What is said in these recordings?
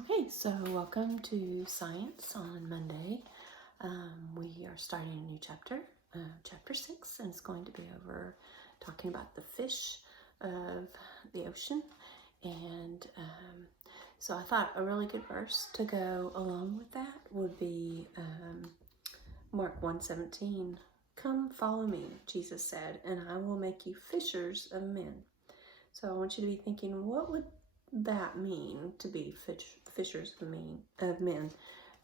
Okay, so welcome to Science on Monday. We are starting a new chapter, chapter 6, and it's going to be over talking about the fish of the ocean. And so I thought a really good verse to go along with that would be Mark 1:17. Come follow me, Jesus said, and I will make you fishers of men. So I want you to be thinking, what would that mean to be fishers of men?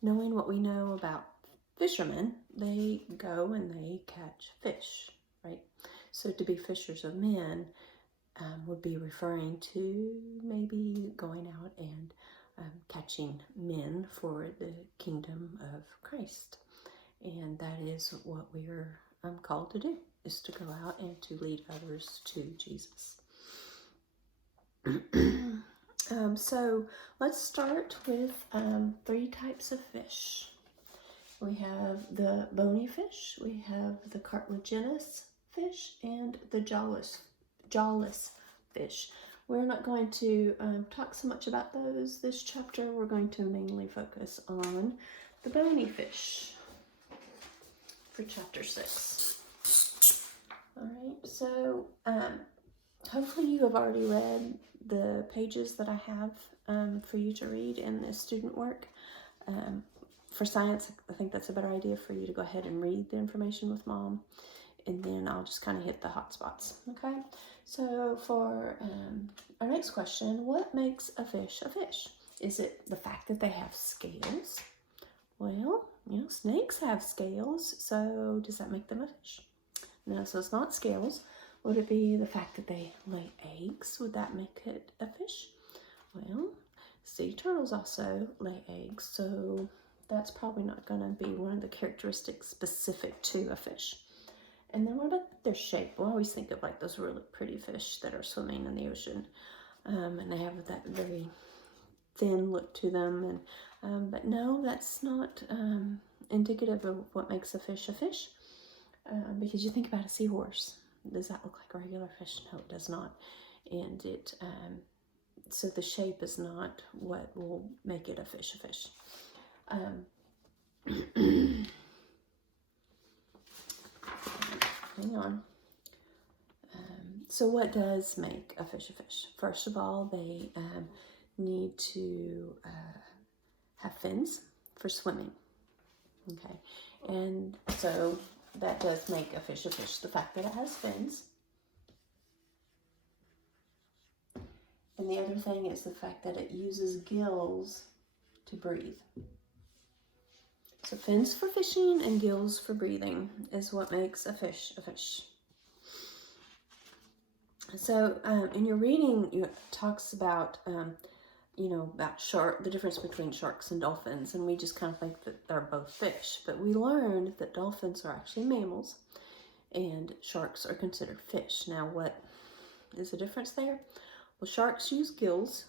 Knowing what we know about fishermen, they go and they catch fish, right? So to be fishers of men would be referring to maybe going out and catching men for the kingdom of Christ. And that is what we're called to do, is to go out and to lead others to Jesus. So let's start with 3 types of fish. We have the bony fish, we have the cartilaginous fish, and the jawless fish. We're not going to talk so much about those this chapter. We're going to mainly focus on the bony fish for chapter 6. All right, so hopefully you have already read the pages that I have for you to read in this student work. For science, I think that's a better idea for you to go ahead and read the information with Mom, and then I'll just kind of hit the hot spots, okay? So for our next question, what makes a fish a fish? Is it the fact that they have scales? Well, snakes have scales, so does that make them a fish? No, so it's not scales. Would it be the fact that they lay eggs? Would that make it a fish? Well, sea turtles also lay eggs, so that's probably not going to be one of the characteristics specific to a fish. And then what about their shape? We always think of like those really pretty fish that are swimming in the ocean, and they have that very thin look to them. And but no, that's not indicative of what makes a fish, because you think about a seahorse. Does that look like a regular fish? No, it does not. And it so the shape is not what will make it a fish. Hang on. So what does make a fish? First of all, they need to have fins for swimming. Okay, and so that does make a fish, the fact that it has fins. And the other thing is the fact that it uses gills to breathe. So fins for fishing and gills for breathing is what makes a fish a fish. So in your reading, it talks about about the difference between sharks and dolphins, and we just kind of think that they're both fish. But we learned that dolphins are actually mammals, and sharks are considered fish. Now, what is the difference there? Well, sharks use gills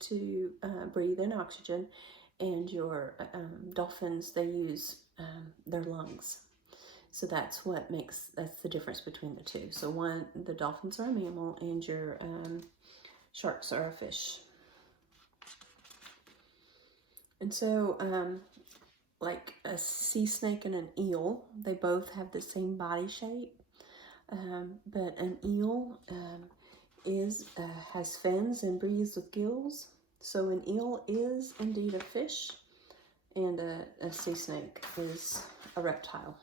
to breathe in oxygen, and your dolphins, they use their lungs. So that's the difference between the two. So the dolphins are a mammal, and your sharks are a fish. And so, like a sea snake and an eel, they both have the same body shape, but an eel has fins and breathes with gills. So an eel is indeed a fish, and a sea snake is a reptile.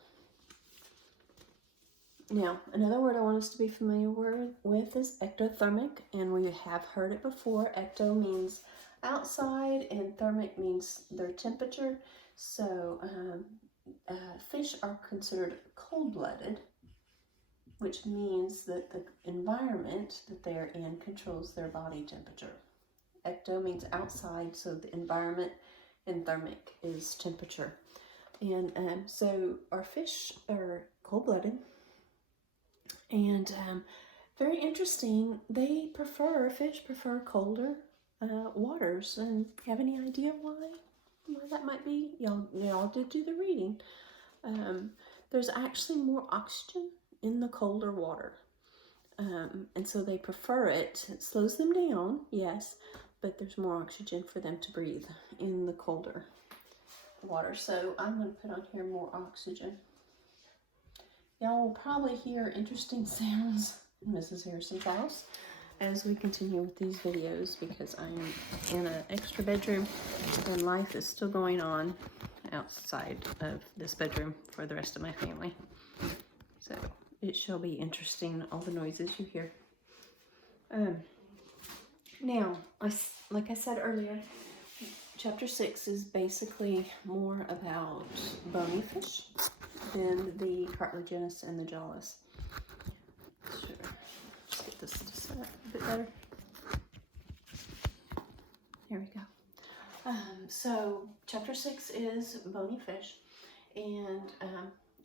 Now, another word I want us to be familiar with is ectothermic, and we have heard it before. Ecto means outside, and thermic means their temperature. So fish are considered cold-blooded, which means that the environment that they're in controls their body temperature. Ecto means outside, so the environment, and thermic is temperature. And so our fish are cold-blooded, and very interesting, fish prefer colder waters. And have any idea why that might be? Y'all did do the reading. There's actually more oxygen in the colder water. And so they prefer it. It slows them down, yes, but there's more oxygen for them to breathe in the colder water. So I'm going to put on here more oxygen. Y'all will probably hear interesting sounds in Mrs. Harrison's house as we continue with these videos, because I am in an extra bedroom and life is still going on outside of this bedroom for the rest of my family. So it shall be interesting, all the noises you hear. Now, like I said earlier, chapter 6 is basically more about bony fish than the cartilaginous and the jawless. Sure. Let's get this to set up a bit better. Here we go. So chapter 6 is bony fish, and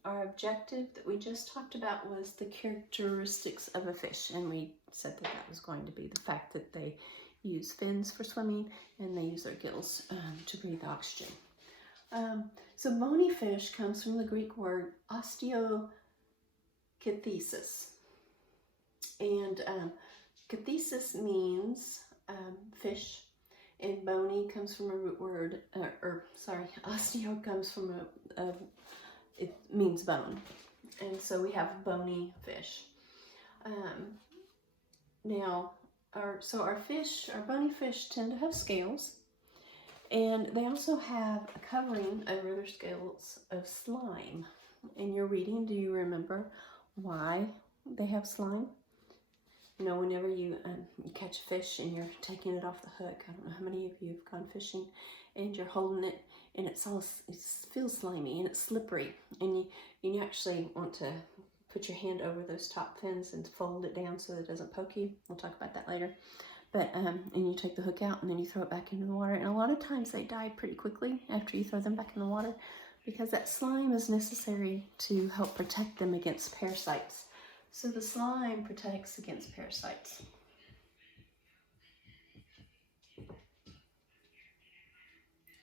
our objective that we just talked about was the characteristics of a fish, and we said that that was going to be the fact that they use fins for swimming and they use their gills to breathe oxygen. So bony fish comes from the Greek word osteokithesis, and kithesis means fish, and bony comes from a root word, osteo comes from it means bone, and so we have bony fish. Now, our bony fish tend to have scales, and they also have a covering over their scales of slime. In your reading, do you remember why they have slime? You know, whenever you catch a fish and you're taking it off the hook, I don't know how many of you have gone fishing, and you're holding it and it feels slimy and it's slippery, and you actually want to put your hand over those top fins and fold it down so that it doesn't poke you. We'll talk about that later. But and you take the hook out and then you throw it back into the water, and a lot of times they die pretty quickly after you throw them back in the water, because that slime is necessary to help protect them against parasites. So the slime protects against parasites.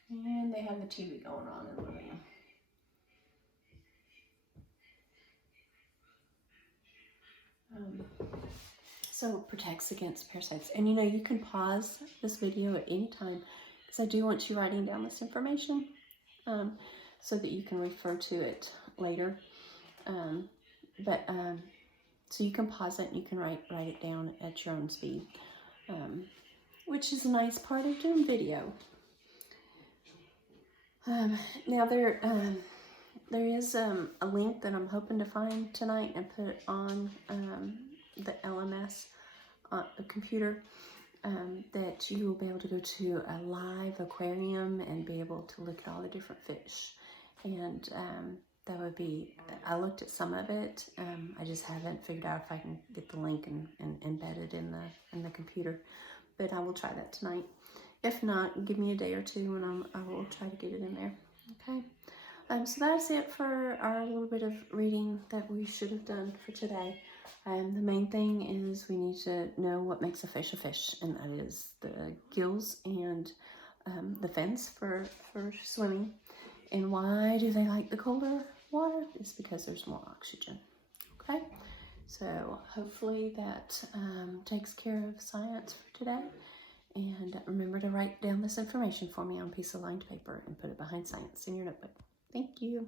And they have the TV going on in the living room. So it protects against parasites. And you know, you can pause this video at any time, because I do want you writing down this information so that you can refer to it later. So you can pause it and you can write it down at your own speed, which is a nice part of doing video. Now there is a link that I'm hoping to find tonight and put on the LMS on the computer, that you will be able to go to a live aquarium and be able to look at all the different fish. And that would be, I looked at some of it. I just haven't figured out if I can get the link and embed it in the computer, but I will try that tonight. If not, give me a day or two and I will try to get it in there. Okay. So that's it for our little bit of reading that we should have done for today. The main thing is we need to know what makes a fish, and that is the gills and the fins for swimming. And why do they like the colder water? It's because there's more oxygen. Okay, so hopefully that takes care of science for today. And remember to write down this information for me on a piece of lined paper and put it behind science in your notebook. Thank you.